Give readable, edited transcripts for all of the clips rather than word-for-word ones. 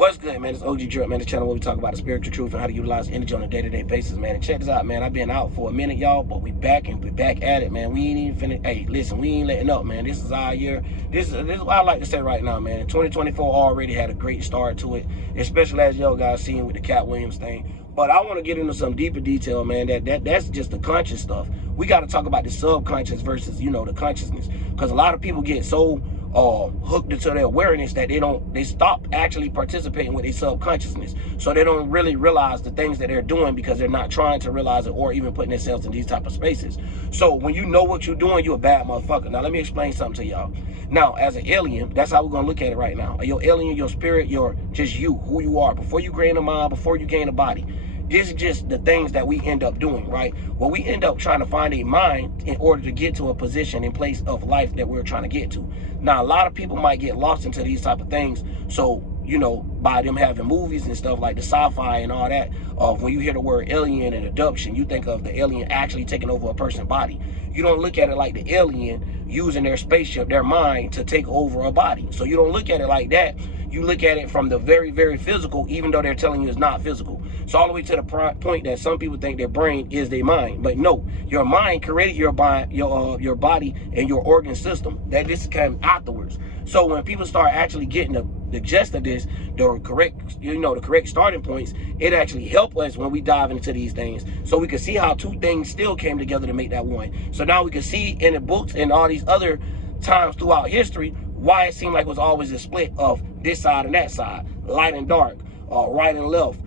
What's good, man? It's OG Drip, man. This channel where we talk about the spiritual truth and how to utilize energy on a day-to-day basis, man. And check this out, man. I've been out for a minute, y'all, but we back and we back at it, man. We ain't even finished. Hey, listen, we ain't letting up, man. This is our year. This is what I like to say right now, man. 2024 already had a great start to it, especially as y'all guys seen with the Cat Williams thing. But I want to get into some deeper detail, man. That's just the conscious stuff. We got to talk about the subconscious versus, you know, the consciousness, because a lot of people get so hooked into their awareness that they stop actually participating with their subconsciousness. So they don't really realize the things that they're doing because they're not trying to realize it or even putting themselves in these type of spaces. So when you know what you're doing, you're a bad motherfucker. Now let me explain something to y'all. Now, as an alien, that's how we're gonna look at it right now. Your alien, your spirit, your just you, who you are, before you gain a mind, before you gain a body. This is just the things that we end up doing, right? Well, we end up trying to find a mind in order to get to a position in place of life that we're trying to get to. Now, a lot of people might get lost into these type of things. So, you know, by them having movies and stuff like the sci-fi and all that, when you hear the word alien and abduction, you think of the alien actually taking over a person's body. You don't look at it like the alien using their spaceship, their mind, to take over a body. So you don't look at it like that. You look at it from the very, very physical, even though they're telling you it's not physical. So all the way to the point that some people think their brain is their mind. But no, your mind created your body and your organ system. That this came afterwards. So when people start actually getting the gist of this, the correct starting points, it actually helps us when we dive into these things. So we can see how two things still came together to make that one. So now we can see in the books and all these other times throughout history why it seemed like it was always a split of this side and that side, light and dark, right and left,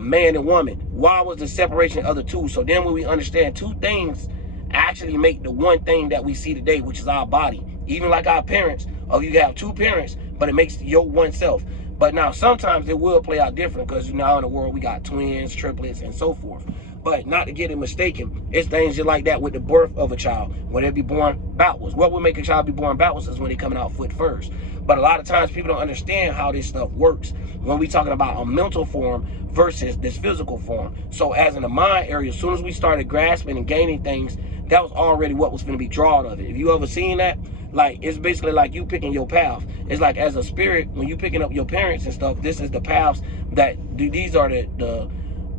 man and woman. Why was the separation of the two? So then when we understand two things actually make the one thing that we see today, which is our body. Even like our parents, you have two parents, but it makes your one self. But now sometimes it will play out different because now in the world we got twins, triplets, and so forth. But not to get it mistaken, it's things just like that with the birth of a child. When they be born backwards. What would make a child be born backwards is when they're coming out foot first. But a lot of times people don't understand how this stuff works when we're talking about a mental form versus this physical form. So as in the mind area, as soon as we started grasping and gaining things, that was already what was going to be drawn of it. If you ever seen that, like, it's basically like you picking your path. It's like as a spirit, when you picking up your parents and stuff, this is the paths that these are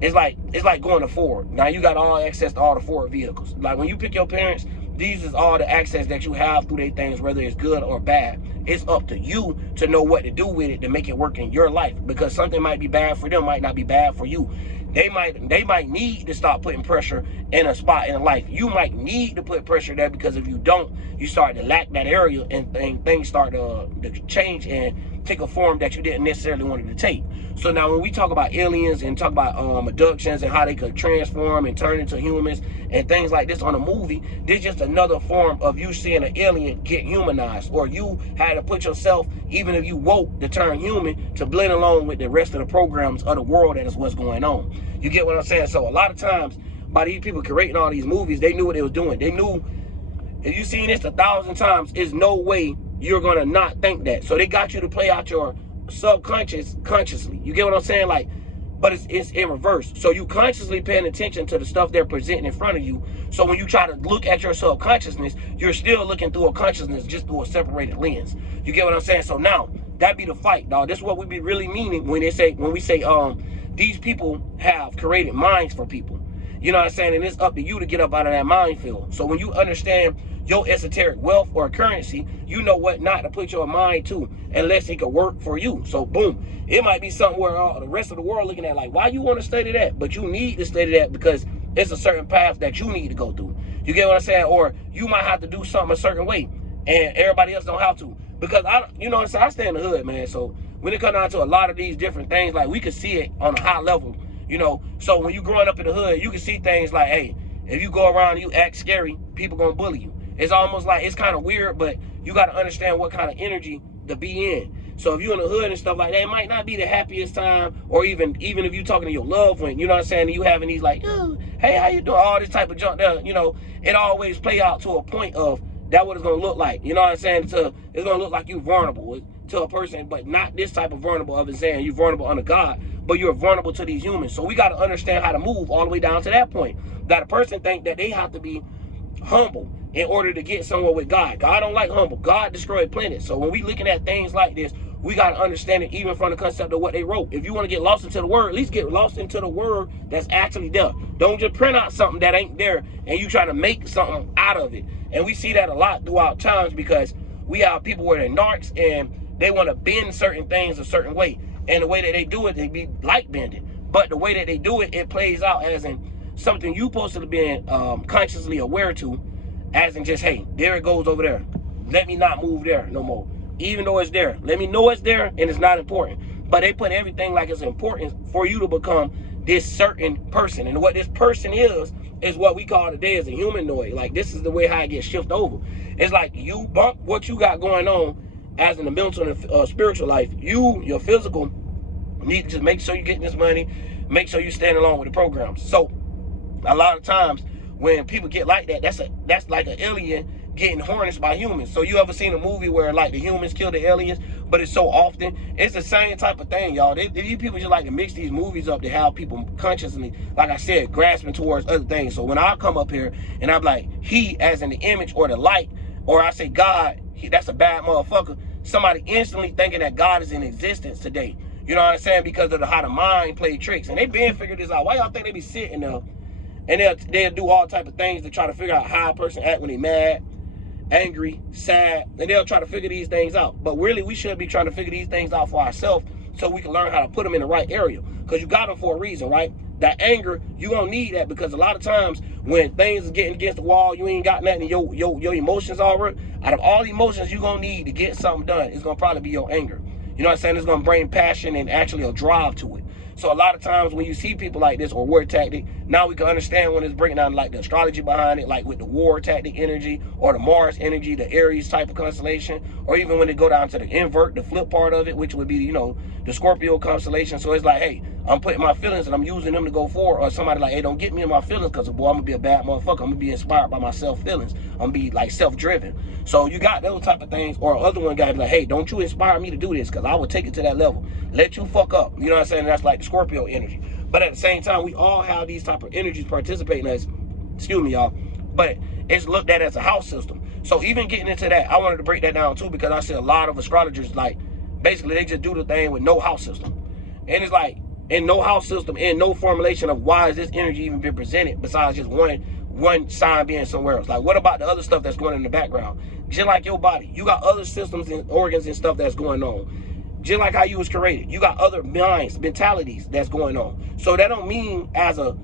it's like going to Ford. Now you got all access to all the Ford vehicles. Like when you pick your parents, these is all the access that you have through their things, whether it's good or bad. It's up to you to know what to do with it to make it work in your life, because something might be bad for them, might not be bad for you. They might need to stop putting pressure in a spot in life. You might need to put pressure there, because if you don't, you start to lack that area and things start to change and take a form that you didn't necessarily want it to take. So now when we talk about aliens and talk about abductions and how they could transform and turn into humans and things like this on a movie, this is just another form of you seeing an alien get humanized, or you had to put yourself, even if you woke, to turn human to blend along with the rest of the programs of the world that is what's going on. You get what I'm saying? So a lot of times by these people creating all these movies, they knew what they was doing. They knew, if you've seen this 1,000 times, there's no way you're gonna not think that. So they got you to play out your subconscious consciously. You get what I'm saying? Like, but it's in reverse. So you consciously paying attention to the stuff they're presenting in front of you. So when you try to look at your subconsciousness, you're still looking through a consciousness, just through a separated lens. You get what I'm saying? So now that be the fight, dog. This is what we be really meaning when we say these people have created minds for people. You know what I'm saying? And it's up to you to get up out of that minefield. So when you understand your esoteric wealth or currency, you know what not to put your mind to unless it could work for you. So boom, it might be something where the rest of the world looking at like, why you want to study that? But you need to study that because it's a certain path that you need to go through. You get what I'm saying? Or you might have to do something a certain way and everybody else don't have to. Because you know what I'm saying? I stay in the hood, man. So when it comes down to a lot of these different things, like we could see it on a high level, you know. So when you growing up in the hood, you can see things like, hey, if you go around and you act scary, people gonna bully you. It's almost like, it's kind of weird, but you got to understand what kind of energy to be in. So if you're in the hood and stuff like that, it might not be the happiest time, or even if you're talking to your loved one, you know what I'm saying, and you having these like, oh, hey, how you doing? All this type of junk there, you know, it always play out to a point of that what it's going to look like. You know what I'm saying? It's going to look like you vulnerable to a person, but not this type of vulnerable of it saying you're vulnerable under God, but you're vulnerable to these humans. So we got to understand how to move all the way down to that point. That a person think that they have to be humble in order to get somewhere with God. God don't like humble. God destroyed planets. So when we looking at things like this, we got to understand it even from the concept of what they wrote. If you want to get lost into the word, at least get lost into the word that's actually there. Don't just print out something that ain't there and you try to make something out of it. And we see that a lot throughout times, because we have people where they're narcs and they want to bend certain things a certain way. And the way that they do it, they be light bending. But the way that they do it, it plays out as in something you supposed to be consciously aware to, as in just, hey, there it goes over there. Let me not move there no more. Even though it's there, let me know it's there and it's not important. But they put everything like it's important for you to become this certain person. And what this person is what we call today as a humanoid. Like, this is the way how it gets shifted over. It's like you bump what you got going on as in the mental and spiritual life. Your physical, need to just make sure you getting this money, make sure you stand along with the programs. So a lot of times when people get like that, that's like an alien getting harnessed by humans. So you ever seen a movie where like the humans kill the aliens, but it's so often? It's the same type of thing, y'all. These people just like to mix these movies up to have people consciously, like I said, grasping towards other things. So when I come up here and I'm like, he as in the image or the light, or I say God, that's a bad motherfucker, somebody instantly thinking that God is in existence today. You know what I'm saying? Because of how the mind play tricks. And they been figured this out. Why y'all think they be sitting there and they'll do all type of things to try to figure out how a person act when they mad, angry, sad, and they'll try to figure these things out. But really, we should be trying to figure these things out for ourselves so we can learn how to put them in the right area. Because you got them for a reason, right? That anger, you gonna need that, because a lot of times when things are getting against the wall, you ain't got nothing, your emotions are work. Out of all the emotions you gonna need to get something done, it's gonna probably be your anger. You know what I'm saying? It's gonna bring passion and actually a drive to it. So a lot of times when you see people like this, or word tactic, now we can understand when it's breaking down like the astrology behind it, like with the war tactic energy, or the Mars energy, the Aries type of constellation, or even when they go down to the invert, the flip part of it, which would be, you know, the Scorpio constellation. So it's like, hey, I'm putting my feelings and I'm using them to go forward. Or somebody like, hey, don't get me in my feelings, because boy, I'm gonna be a bad motherfucker. I'm gonna be inspired by my self-feelings. I'm gonna be like self-driven. So you got those type of things. Or other one guy be like, hey, don't you inspire me to do this, because I will take it to that level. Let you fuck up. You know what I'm saying? That's like the Scorpio energy. But at the same time, we all have these type of energies participating in us. Excuse me, y'all. But it's looked at as a house system. So even getting into that, I wanted to break that down too, because I see a lot of astrologers, like, basically they just do the thing with no house system. And it's like, in no house system, and no formulation of why is this energy even been presented besides just one sign being somewhere else. Like, what about the other stuff that's going on in the background? Just like your body, you got other systems and organs and stuff that's going on. Just like how you was created, you got other minds, mentalities that's going on. So that don't mean as an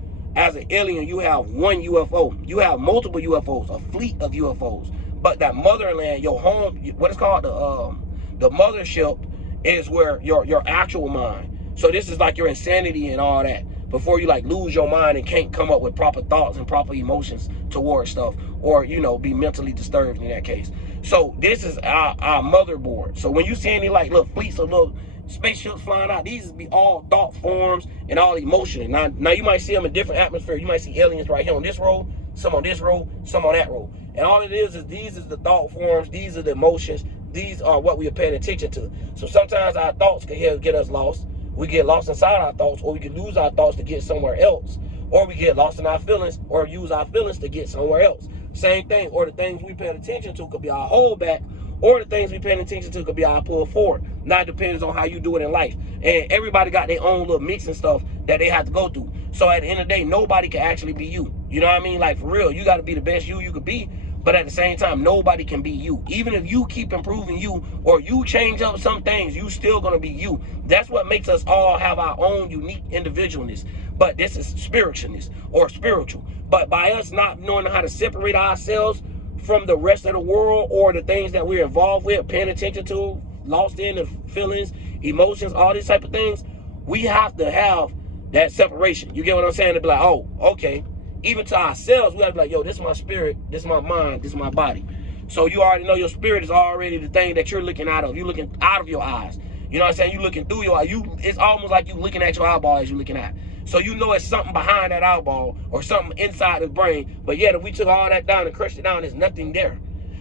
alien you have one UFO. You have multiple UFOs, a fleet of UFOs. But that motherland, your home, what it's called, the mothership, is where your actual mind. So this is like your insanity and all that, before you like lose your mind and can't come up with proper thoughts and proper emotions towards stuff, or, you know, be mentally disturbed in that case. So this is our motherboard. So when you see any like little fleets of little spaceships flying out, these be all thought forms and all emotion. Now you might see them in different atmosphere. You might see aliens right here on this row, some on this row, some on that row. And all it is these is the thought forms, these are the emotions, these are what we are paying attention to. So sometimes our thoughts can get us lost. We get lost inside our thoughts, or we can lose our thoughts to get somewhere else. Or we get lost in our feelings, or use our feelings to get somewhere else. Same thing. Or the things we pay attention to could be our holdback, or the things we pay attention to could be our pull forward. Now it depends on how you do it in life. And everybody got their own little mix and stuff that they have to go through. So at the end of the day, nobody can actually be you. You know what I mean? Like, for real, you got to be the best you could be. But at the same time, nobody can be you. Even if you keep improving you, or you change up some things, you still gonna be you. That's what makes us all have our own unique individualness. But this is spiritualness, or spiritual. But by us not knowing how to separate ourselves from the rest of the world, or the things that we're involved with, paying attention to, lost in the feelings, emotions, all these type of things, we have to have that separation. You get what I'm saying? To be like, oh, okay. Even to ourselves, we have to be like, yo, this is my spirit, this is my mind, this is my body. So you already know your spirit is already the thing that you're looking out of. You're looking out of your eyes. You know what I'm saying? You're looking through your eyes. It's almost like you looking at your eyeball as you're looking at. So you know it's something behind that eyeball, or something inside the brain. But yet, if we took all that down and crushed it down, there's nothing there.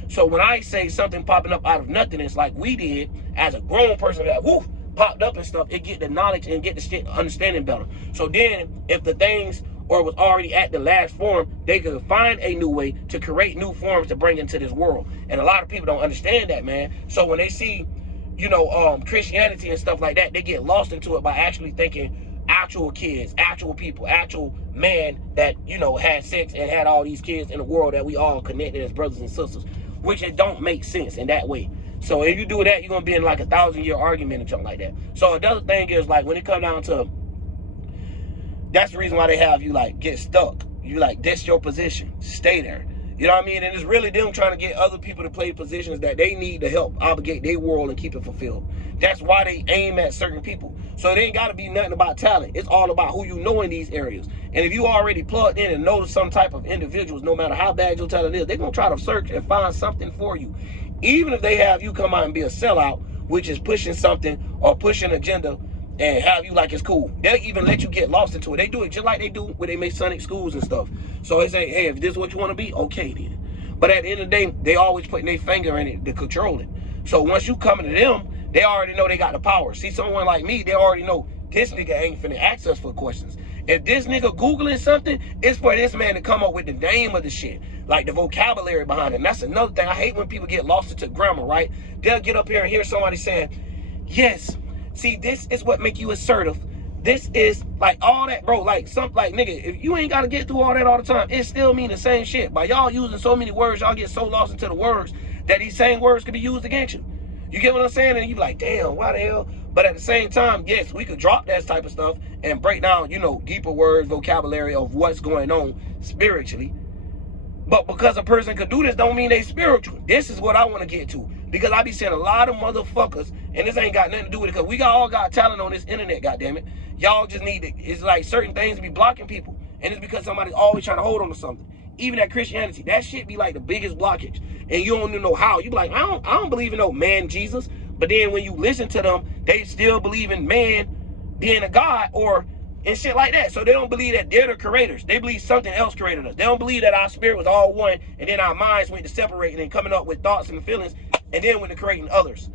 So when I say something popping up out of nothingness, like we did as a grown person, that woof, popped up and stuff, it get the knowledge and get the shit understanding better. So then, if the things or was already at the last form, they could find a new way to create new forms to bring into this world. And a lot of people don't understand that, man. So when they see you know, Christianity and stuff like that. They get lost into it by actually thinking actual kids, actual people, actual man that, you know, had sex and had all these kids in the world that we all connected as brothers and sisters, which it don't make sense in that way. So if you do that, you're gonna be in like a 1,000-year argument or something like that. So another thing is, like, when it comes down to, that's the reason why they have you like get stuck. You like, that's your position, stay there. You know what I mean? And it's really them trying to get other people to play positions that they need to help obligate their world and keep it fulfilled. That's why they aim at certain people. So it ain't got to be nothing about talent. It's all about who you know in these areas. And if you already plugged in and know some type of individuals, no matter how bad your talent is, they're going to try to search and find something for you. Even if they have you come out and be a sellout, which is pushing something or pushing an agenda, and have you like it's cool. They'll even let you get lost into it. They do it just like they do when they make Sonic schools and stuff. So they say, hey, if this is what you want to be, okay then. But at the end of the day, they always putting their finger in it to control it. So once you come to them, they already know they got the power. See, someone like me, they already know this nigga ain't finna ask us for questions. If this nigga Googling something, it's for this man to come up with the name of the shit, like the vocabulary behind it. And that's another thing. I hate when people get lost into grammar, right? They'll get up here and hear somebody saying, yes, see, this is what make you assertive. This is like all that, bro. Like something like, nigga, if you ain't got to get through all that all the time, it still mean the same shit. By y'all using so many words, y'all get so lost into the words that these same words could be used against you. You get what I'm saying? And you be like, damn, why the hell? But at the same time, yes, we could drop that type of stuff and break down, you know, deeper words, vocabulary of what's going on spiritually. But because a person could do this don't mean they spiritual. This is what I want to get to. Because I be seeing a lot of motherfuckers, and this ain't got nothing to do with it, because we all got talent on this internet, goddammit. Y'all just need to, it's like certain things be blocking people. And it's because somebody's always trying to hold on to something. Even at Christianity, that shit be like the biggest blockage. And you don't even know how. You be like, I don't believe in no man Jesus. But then when you listen to them, they still believe in man being a god or and shit like that. So they don't believe that they're the creators. They believe something else created us. They don't believe that our spirit was all one, and then our minds went to separating and coming up with thoughts and feelings, and then went to creating others.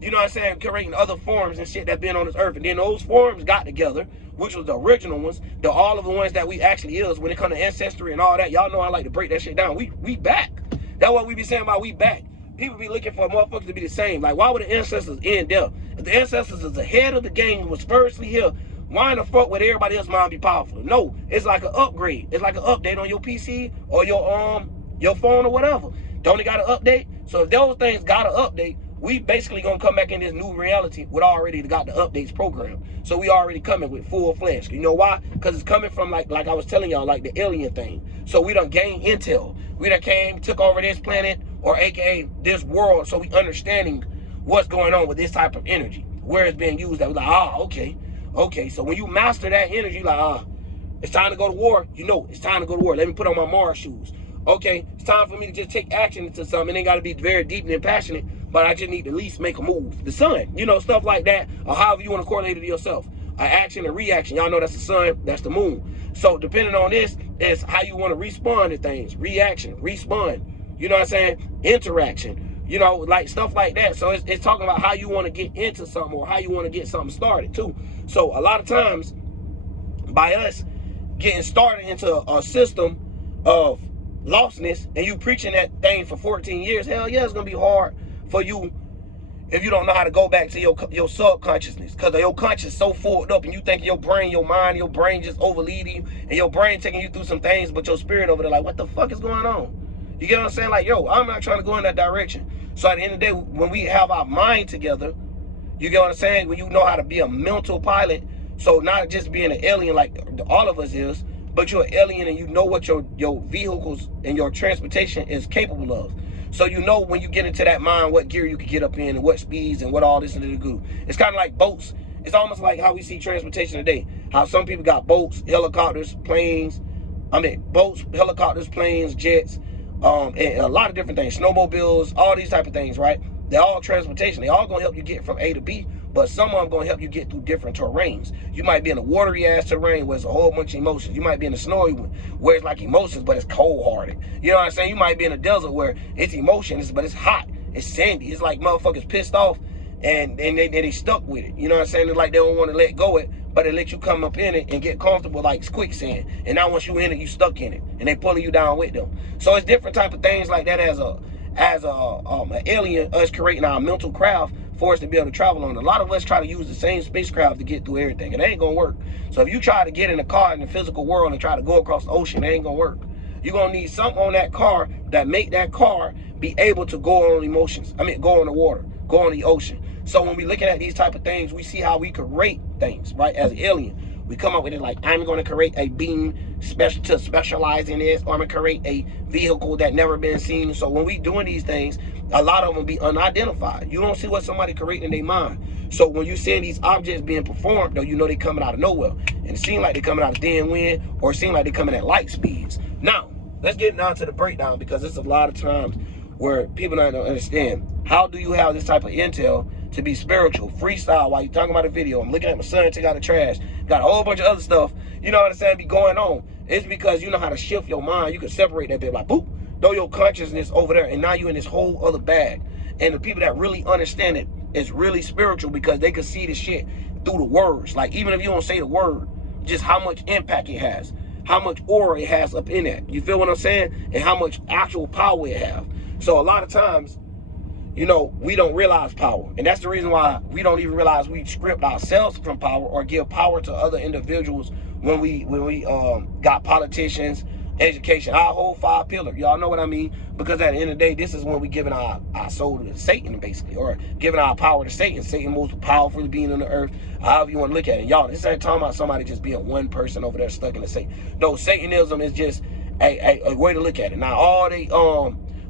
You know what I'm saying? Creating other forms and shit that been on this earth. And then those forms got together, which was the original ones, all of the ones that we actually is when it comes to ancestry and all that. Y'all know I like to break that shit down. We back. That's what we be saying about we back. People be looking for motherfuckers to be the same. Like, why would the ancestors end there? If the ancestors is ahead of the game, was firstly here, why in the fuck would everybody else mind be powerful? No, it's like an upgrade. It's like an update on your PC or your phone or whatever. Don't it got an update? So if those things got an update, we basically gonna come back in this new reality with already got the updates programmed. So we already coming with full fledged. You know why? Because it's coming from like I was telling y'all, like the alien thing. So we done gained intel. We done came, took over this planet, or aka this world, so we understanding what's going on with this type of energy, where it's being used. That was like, okay. So when you master that energy, like, it's time to go to war. You know, it's time to go to war. Let me put on my Mars shoes. Okay, it's time for me to just take action into something. It ain't got to be very deep and passionate, but I just need to at least make a move. The sun, you know, stuff like that, or however you want to correlate it to yourself. An action and reaction. Y'all know that's the sun, that's the moon. So depending on this, is how you want to respond to things. Reaction, respond. You know what I'm saying? Interaction. You know, like stuff like that. So it's talking about how you want to get into something or how you want to get something started too. So a lot of times, by us getting started into a system of lostness and you preaching that thing for 14 years, hell yeah, it's gonna be hard for you if you don't know how to go back to your subconsciousness, because your conscious so full up and you think your brain, your mind, your brain just overleading you, and your brain taking you through some things, but your spirit over there like, what the fuck is going on? You get what I'm saying? Like, yo, I'm not trying to go in that direction. So at the end of the day, when we have our mind together, you get what I'm saying? When you know how to be a mental pilot, so not just being an alien like all of us is, but you're an alien and you know what your vehicles and your transportation is capable of. So you know when you get into that mind, what gear you can get up in and what speeds and what all this and do. It's kind of like boats. It's almost like how we see transportation today. How some people got boats, helicopters, planes. Boats, helicopters, planes, jets, and a lot of different things. Snowmobiles, all these type of things, right? They're all transportation. They all gonna help you get from A to B, but some of them gonna help you get through different terrains. You might be in a watery ass terrain where it's a whole bunch of emotions. You might be in a snowy one where it's like emotions, but it's cold hearted. You know what I'm saying? You might be in a desert where it's emotions, but it's hot. It's sandy. It's like motherfuckers pissed off and they stuck with it. You know what I'm saying? It's like they don't want to let go of it, but they let you come up in it and get comfortable like quicksand. And now once you in it, you stuck in it, and they pulling you down with them. So it's different type of things like that as an alien, us creating our mental craft for us to be able to travel on. A lot of us try to use the same spacecraft to get through everything. It ain't gonna work. So if you try to get in a car in the physical world and try to go across the ocean, it ain't gonna work. You're gonna need something on that car that make that car be able to go on emotions. I mean, go on the water, go on the ocean. So when we looking at these type of things, we see how we could rate things, right? As an alien, we come up with it like, I'm going to create a being to specialize in this, or I'm going to create a vehicle that never been seen. So when we doing these things, a lot of them be unidentified. You don't see what somebody creating in their mind. So when you're seeing these objects being performed, though, you know they coming out of nowhere. And it seems like they coming out of thin wind, or it seems like they coming at light speeds. Now, let's get down to the breakdown, because it's a lot of times where people don't understand. How do you have this type of intel to be spiritual, freestyle, while you're talking about a video? I'm looking at my son take out the trash, got a whole bunch of other stuff, you know what I'm saying, be going on. It's because you know how to shift your mind. You can separate that bit, like, boop, throw your consciousness over there, and now you're in this whole other bag. And the people that really understand it is really spiritual, because they can see the shit through the words. Like, even if you don't say the word, just how much impact it has, how much aura it has up in that. You feel what I'm saying? And how much actual power it has. So a lot of times, you know, we don't realize power. And that's the reason why we don't even realize we script ourselves from power, or give power to other individuals when we got politicians, education, our whole 5 pillars. Y'all know what I mean? Because at the end of the day, this is when we giving our soul to Satan, basically, or giving our power to Satan. Satan, most powerful being on the earth, however you want to look at it. Y'all, this ain't talking about somebody just being one person over there stuck in the Satan. No, Satanism is just a way to look at it. Now, all they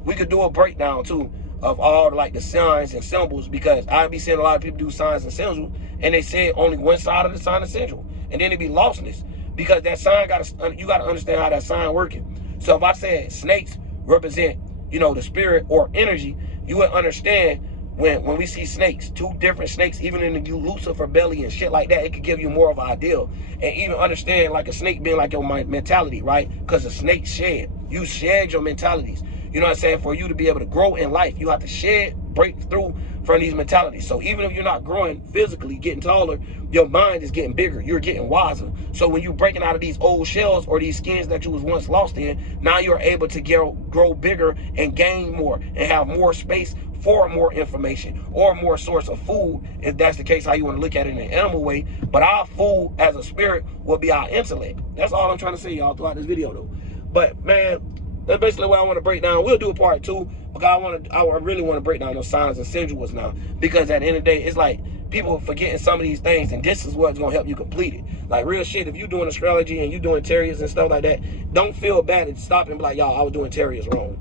we could do a breakdown too of all like the signs and symbols, because I be seeing a lot of people do signs and symbols, and they say only one side of the sign is central, and then it be lostness, because that sign you gotta understand how that sign working. So if I said snakes represent, you know, the spirit or energy, you would understand when we see snakes, 2 different snakes, even in the Lucifer belly and shit like that, it could give you more of an idea, and even understand like a snake being like your mentality, right? Because a snake shed, you shed your mentalities. You know what I'm saying? For you to be able to grow in life, you have to shed, break through from these mentalities. So even if you're not growing physically, getting taller, your mind is getting bigger. You're getting wiser. So when you're breaking out of these old shells or these skins that you was once lost in, now you're able to grow bigger and gain more and have more space for more information or more source of food, if that's the case, how you want to look at it in an animal way. But our food as a spirit will be our intellect. That's all I'm trying to say, y'all, throughout this video, though. But, man, that's basically what I want to break down. We'll do a part 2, because I really want to break down those signs and symbols now. Because at the end of the day, it's like people forgetting some of these things, and this is what's going to help you complete it. Like, real shit, if you're doing astrology and you're doing terriers and stuff like that, don't feel bad and stop and be like, y'all, I was doing terriers wrong.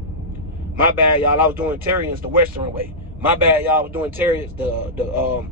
My bad, y'all, I was doing terriers the Western way. My bad, y'all, I was doing terriers the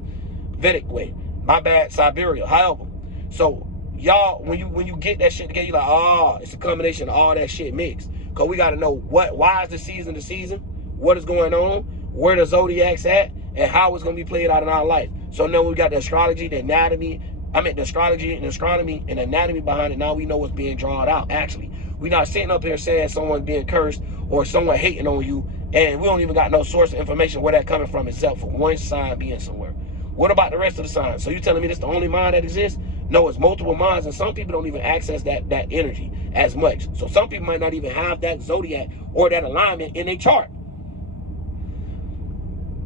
Vedic way. My bad, Siberia. However, so y'all, when you get that shit together, you're like, oh, it's a combination of all that shit mixed. Because we got to know why is the season, what is going on, where the zodiac's at, and how it's going to be played out in our life. So now we got the astrology, the anatomy, the astrology and astronomy and anatomy behind it. Now we know what's being drawn out, actually. We're not sitting up here saying someone's being cursed or someone hating on you, and we don't even got no source of information where that's coming from, except for one sign being somewhere. What about the rest of the signs? So you telling me this the only mind that exists? No, it's multiple minds, and some people don't even access that energy as much. So some people might not even have that zodiac or that alignment in their chart.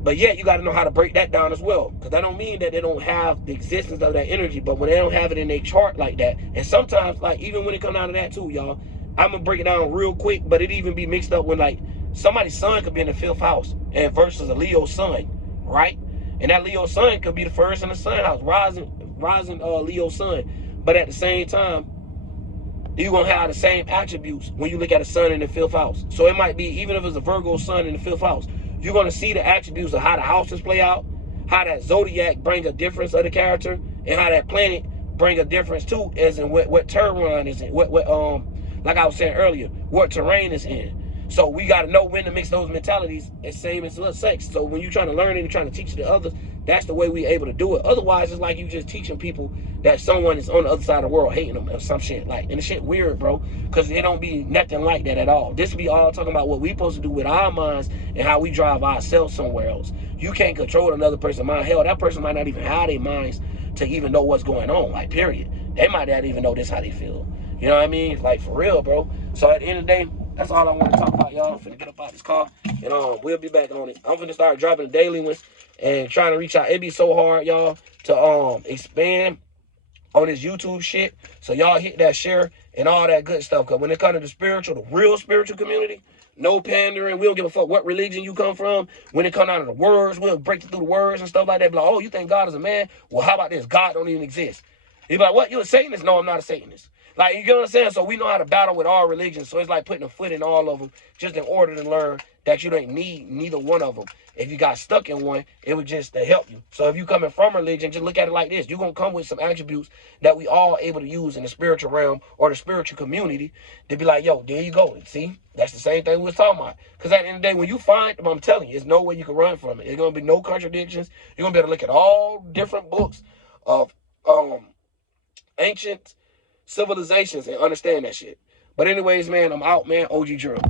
But yeah, you got to know how to break that down as well, because that don't mean that they don't have the existence of that energy. But when they don't have it in their chart like that, and sometimes, like, even when it comes down to that too, y'all, I'm gonna break it down real quick, but it even be mixed up when, like, somebody's sun could be in the 5th house and versus a Leo sun, right? And that Leo sun could be the first in the sun house, rising Leo sun. But at the same time, you're going to have the same attributes when you look at a sun in the 5th house. So it might be, even if it's a Virgo sun in the 5th house, you're going to see the attributes of how the houses play out, how that zodiac bring a difference of the character, and how that planet bring a difference too, as in what terrain is in, what like I was saying earlier, what terrain is in. So we got to know when to mix those mentalities, as same as sex. So when you're trying to learn it and trying to teach it to others, that's the way we're able to do it. Otherwise, it's like you just teaching people that someone is on the other side of the world hating them or some shit. Like, and the shit weird, bro, because it don't be nothing like that at all. This be all talking about what we supposed to do with our minds and how we drive ourselves somewhere else. You can't control another person's mind. Hell, that person might not even have their minds to even know what's going on, like, period. They might not even know this how they feel. You know what I mean? Like, for real, bro. So at the end of the day, That's all I want to talk about, y'all. I'm finna get up out this car, and we'll be back on it. I'm finna start dropping the daily ones and trying to reach out. It be so hard, y'all, to expand on this YouTube shit. So y'all hit that share and all that good stuff. Cause when it comes to the spiritual, the real spiritual community, no pandering. We don't give a fuck what religion you come from. When it comes out of the words, we'll break through the words and stuff like that. Be like, oh, you think God is a man? Well, how about this? God don't even exist. You be like, what? You a Satanist? No, I'm not a Satanist. Like, you get what I'm saying? So we know how to battle with all religions. So it's like putting a foot in all of them just in order to learn that you don't need neither one of them. If you got stuck in one, it was just to help you. So if you coming from religion, just look at it like this. You're going to come with some attributes that we all able to use in the spiritual realm or the spiritual community to be like, yo, there you go. See, that's the same thing we was talking about. Because at the end of the day, when you find them, I'm telling you, there's no way you can run from it. There's going to be no contradictions. You're going to be able to look at all different books of ancient civilizations and understand that shit. But anyways, man, I'm out, man. OG Drill.